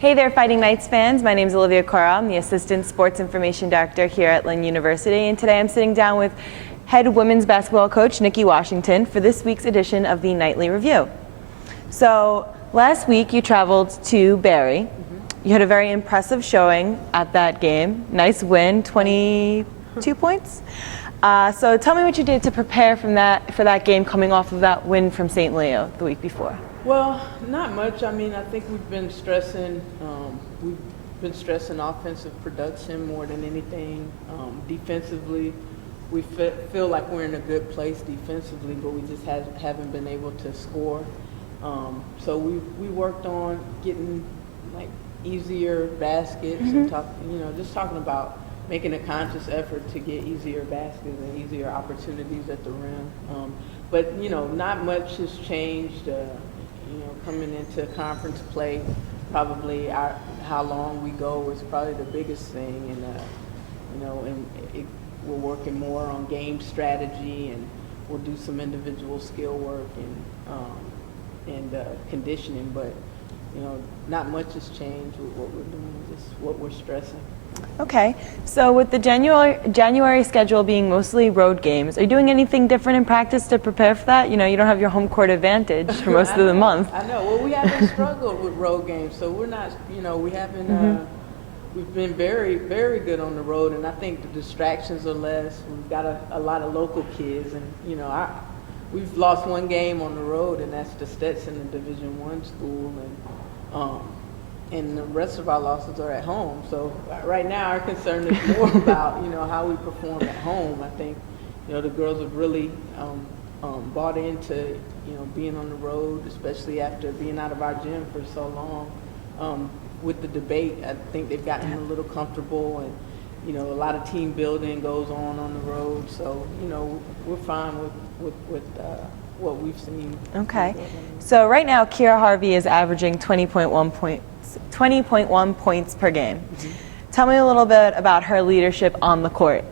Hey there, Fighting Knights fans. My name is Olivia Cora. I'm the Assistant Sports Information Director here at Lynn University, and today I'm sitting down with head women's basketball coach Nikki Washington for this week's edition of the Nightly Review. So last week you traveled to Barry. You had a very impressive showing at that game. Nice win, 22 points. So tell me what you did to prepare for that game coming off of that win from St. Leo the week before. Well, not much. I mean, I think we've been stressing offensive production more than anything. Defensively, we feel like we're in a good place defensively, but we just haven't been able to score. So we worked on getting like easier baskets and just talking about making a conscious effort to get easier baskets and easier opportunities at the rim. But not much has changed. Coming into conference play, probably how long we go is probably the biggest thing, and we're working more on game strategy, and we'll do some individual skill work and conditioning. But not much has changed with what we're doing, just what we're stressing. Okay, so with the January schedule being mostly road games, are you doing anything different in practice to prepare for that? You don't have your home court advantage for most of the month. I know. Well, we haven't struggled with road games, so we're not. We haven't. We've been very, very good on the road, and I think the distractions are less. We've got a lot of local kids, and we've lost one game on the road, and that's the Stetson, the Division I school, and the rest of our losses are at home. So right now our concern is more about how we perform at home. I think the girls have really bought into being on the road, especially after being out of our gym for so long. With the debate, I think they've gotten a little comfortable, and a lot of team building goes on the road. So we're fine with what we've seen. Okay, so right now Kira Harvey is averaging 20.1 points per game. Tell me a little bit about her leadership on the court.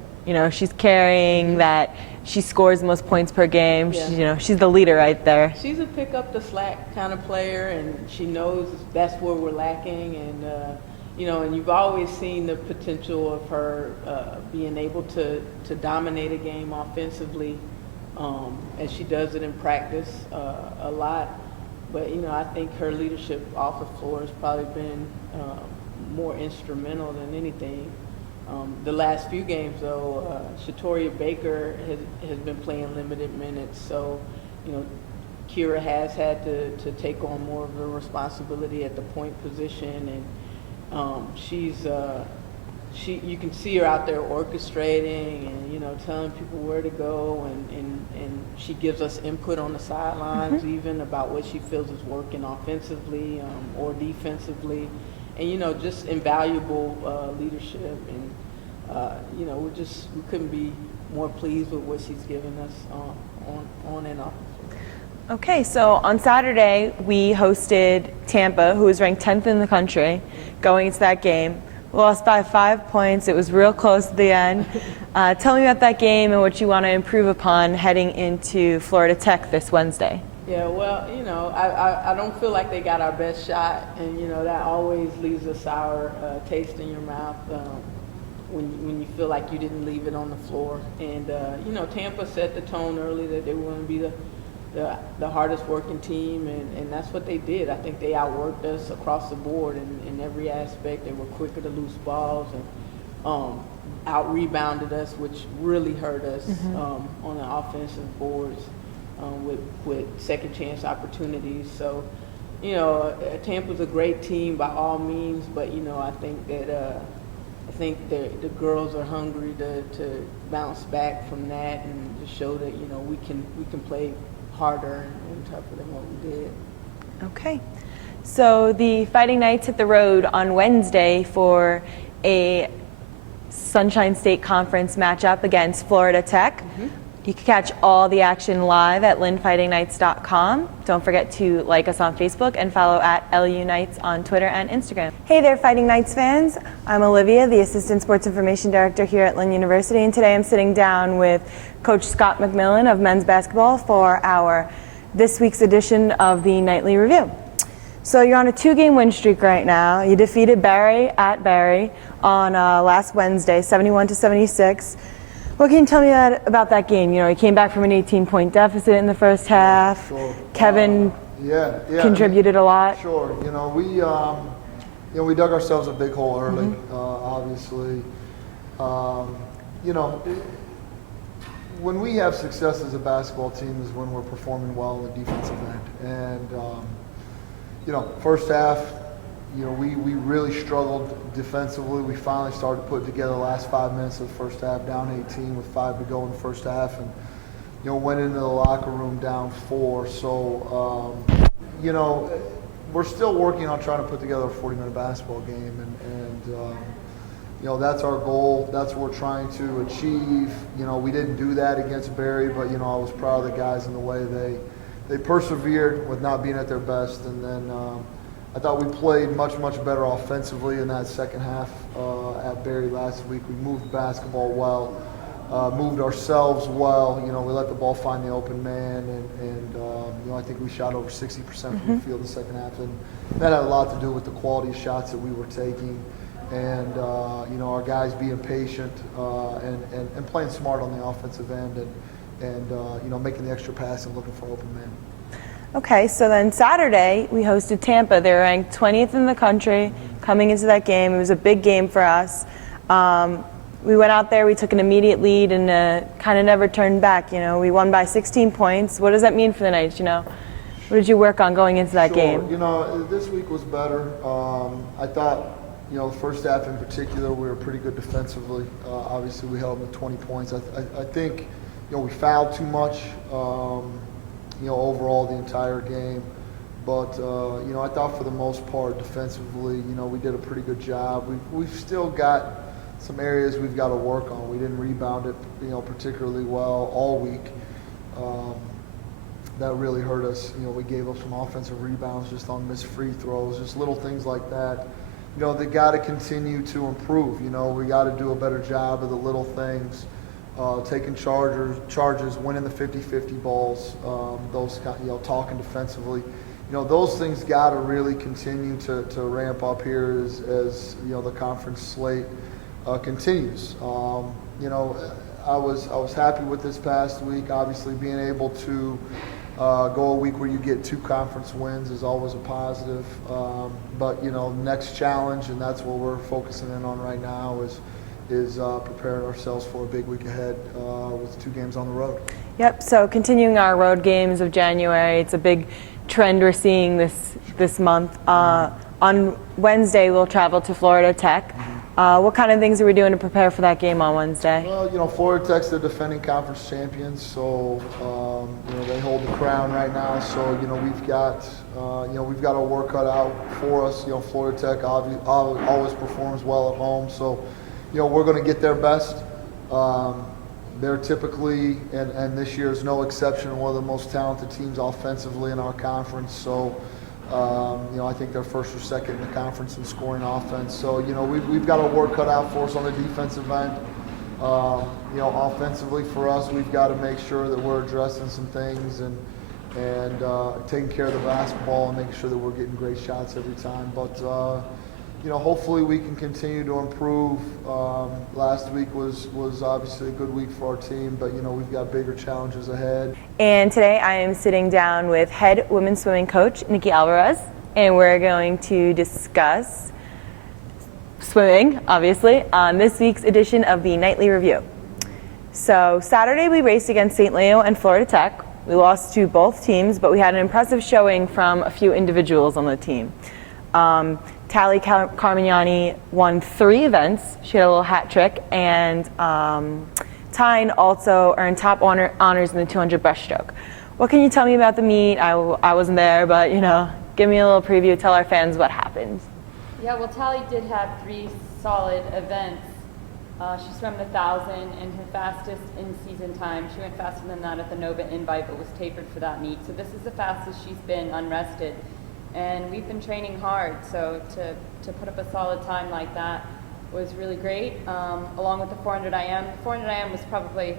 She's carrying that. She scores the most points per game. Yeah. She's the leader right there. She's a pick up the slack kind of player, and she knows that's where we're lacking. And and you've always seen the potential of her being able to dominate a game offensively, as she does it in practice a lot. But I think her leadership off the floor has probably been more instrumental than anything. The last few games, though, Shatoria Baker has been playing limited minutes, so Kira has had to take on more of the responsibility at the point position, and you can see her out there orchestrating and telling people where to go, and she gives us input on the sidelines even about what she feels is working offensively or defensively, and just invaluable leadership, and we couldn't be more pleased with what she's given us on and off the field. Okay, so on Saturday we hosted Tampa, who was ranked 10th in the country, going into that game. We lost by 5 points. It was real close at the end. Tell me about that game and what you want to improve upon heading into Florida Tech this Wednesday. Yeah, well, I don't feel like they got our best shot, and that always leaves a sour taste in your mouth when you feel like you didn't leave it on the floor. And Tampa set the tone early that they were going to be the hardest working team, and that's what they did. I think they outworked us across the board in every aspect. They were quicker to lose balls and out-rebounded us, which really hurt us on the offensive boards with second chance opportunities. So, Tampa's a great team by all means, but I think that the girls are hungry to bounce back from that and to show that we can play harder and tougher than what we did. Okay, so the Fighting Knights hit the road on Wednesday for a Sunshine State Conference matchup against Florida Tech. You can catch all the action live at lynnfightingknights.com. Don't forget to like us on Facebook and follow at LU Knights on Twitter and Instagram. Hey there, Fighting Knights fans. I'm Olivia, the Assistant Sports Information Director here at Lynn University, and today I'm sitting down with Coach Scott McMillan of men's basketball for our this week's edition of the Nightly Review. So you're on a 2-game win streak right now. You defeated Barry at Barry on last Wednesday, 71-76. What can you tell me about that game? You know, you came back from an 18-point deficit in the first half. Sure. Kevin Yeah. contributed a lot. Sure. We dug ourselves a big hole early, obviously. When we have success as a basketball team is when we're performing well in the defensive end. And, first half, we really struggled defensively. We finally started putting together the last 5 minutes of the first half, down 18 with 5 to go in the first half, and went into the locker room down 4. So, we're still working on trying to put together a 40-minute basketball game, and that's our goal. That's what we're trying to achieve. We didn't do that against Barry, but I was proud of the guys in the way they persevered with not being at their best, and then. I thought we played much better offensively in that second half at Barry last week. We moved the basketball well, moved ourselves well. We let the ball find the open man, and I think we shot over 60% from the field in the second half, and that had a lot to do with the quality of shots that we were taking, and our guys being patient and playing smart on the offensive end, and making the extra pass and looking for open man. Okay, so then Saturday we hosted Tampa. They were ranked 20th in the country coming into that game. It was a big game for us. We went out there, we took an immediate lead, and kind of never turned back. We won by 16 points. What does that mean for the Knights? What did you work on going into that game? This week was better. I thought, the first half in particular, we were pretty good defensively. Obviously, we held them to 20 points. I think, we fouled too much. Overall the entire game. But, I thought for the most part defensively, we did a pretty good job. We've still got some areas we've got to work on. We didn't rebound it, particularly well all week. That really hurt us. We gave up some offensive rebounds just on missed free throws, just little things like that. They got to continue to improve. We got to do a better job of the little things. Taking charges, winning the 50-50 balls, those talking defensively, those things got to really continue to ramp up here as the conference slate continues. I was happy with this past week. Obviously, being able to go a week where you get 2 conference wins is always a positive. But next challenge, and that's what we're focusing in on right now, is preparing ourselves for a big week ahead with 2 games on the road. Yep, so continuing our road games of January, it's a big trend we're seeing this month. On Wednesday, we'll travel to Florida Tech. What kind of things are we doing to prepare for that game on Wednesday? Well, Florida Tech's the defending conference champions, so they hold the crown right now. So we've got our work cut out for us. Florida Tech always performs well at home, so we're going to get their best. They're typically, and this year is no exception, one of the most talented teams offensively in our conference. So, I think they're first or second in the conference in scoring offense. So, we've got our work cut out for us on the defensive end. Offensively for us, we've got to make sure that we're addressing some things and taking care of the basketball and making sure that we're getting great shots every time. But, hopefully we can continue to improve. Last week was obviously a good week for our team, but we've got bigger challenges ahead. And today I am sitting down with head women's swimming coach Nikki Alvarez, and we're going to discuss swimming, obviously, on this week's edition of the Nightly Review. So Saturday we raced against St. Leo and Florida Tech. We lost to both teams, but we had an impressive showing from a few individuals on the team. Tally Carmignani won 3 events. She had a little hat trick, and Tyne also earned top honors in the 200 breaststroke. What can you tell me about the meet? I wasn't there, but give me a little preview. Tell our fans what happened. Yeah, well, Tally did have 3 solid events. She swam the 1,000, and her fastest in-season time, she went faster than that at the Nova Invite, but was tapered for that meet. So this is the fastest she's been unrested. And we've been training hard, so to put up a solid time like that was really great, along with the 400 IM. The 400 IM was probably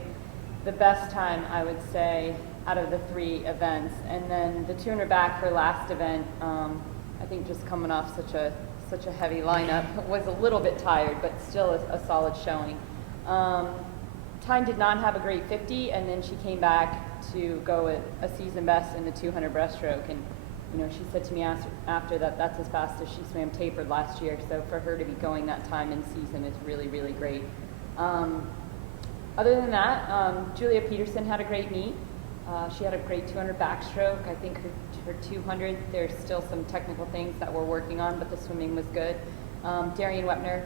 the best time, I would say, out of the 3 events. And then the 200 back, her last event, I think just coming off such a heavy lineup, was a little bit tired, but still a solid showing. Tyne did not have a great 50, and then she came back to go at a season best in the 200 breaststroke. And she said to me after that, that's as fast as she swam tapered last year. So for her to be going that time in season is really, really great. Other than that, Julia Peterson had a great meet. She had a great 200 backstroke. I think her 200, there's still some technical things that we're working on, but the swimming was good. Darian Wepner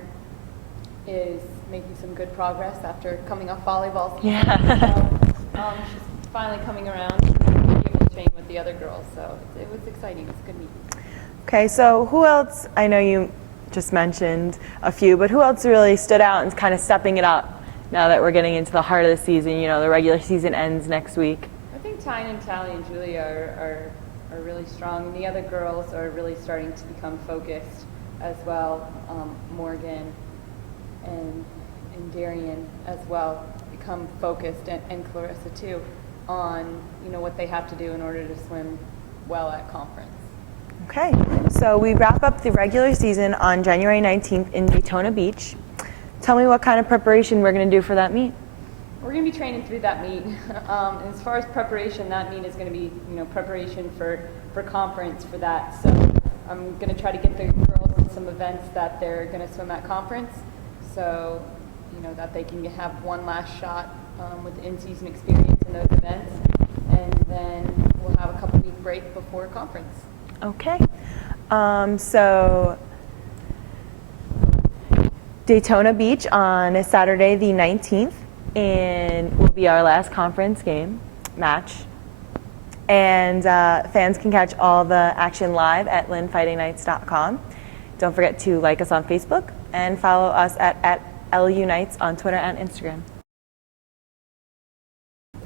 is making some good progress after coming off volleyball. Yeah. She's finally coming around and able to train with the other girls, so it was exciting. It was a good meet. Okay, so who else, I know you just mentioned a few, but who else really stood out and is kind of stepping it up now that we're getting into the heart of the season? The regular season ends next week. I think Tyne and Tally and Julia are really strong, and the other girls are really starting to become focused as well. Morgan and Darian as well become focused, and Clarissa too, on what they have to do in order to swim well at conference. Okay, so we wrap up the regular season on January 19th in Daytona Beach. Tell me what kind of preparation we're going to do for that meet. We're going to be training through that meet. As far as preparation, that meet is going to be, preparation for conference for that. So I'm going to try to get the girls in some events that they're going to swim at conference, so that they can have one last shot with in-season experience in those events, and then we'll have a couple week break before conference. Okay, so Daytona Beach on Saturday the 19th, and will be our last conference match. And fans can catch all the action live at linfightingknights.com. Don't forget to like us on Facebook and follow us at LUKnights on Twitter and Instagram.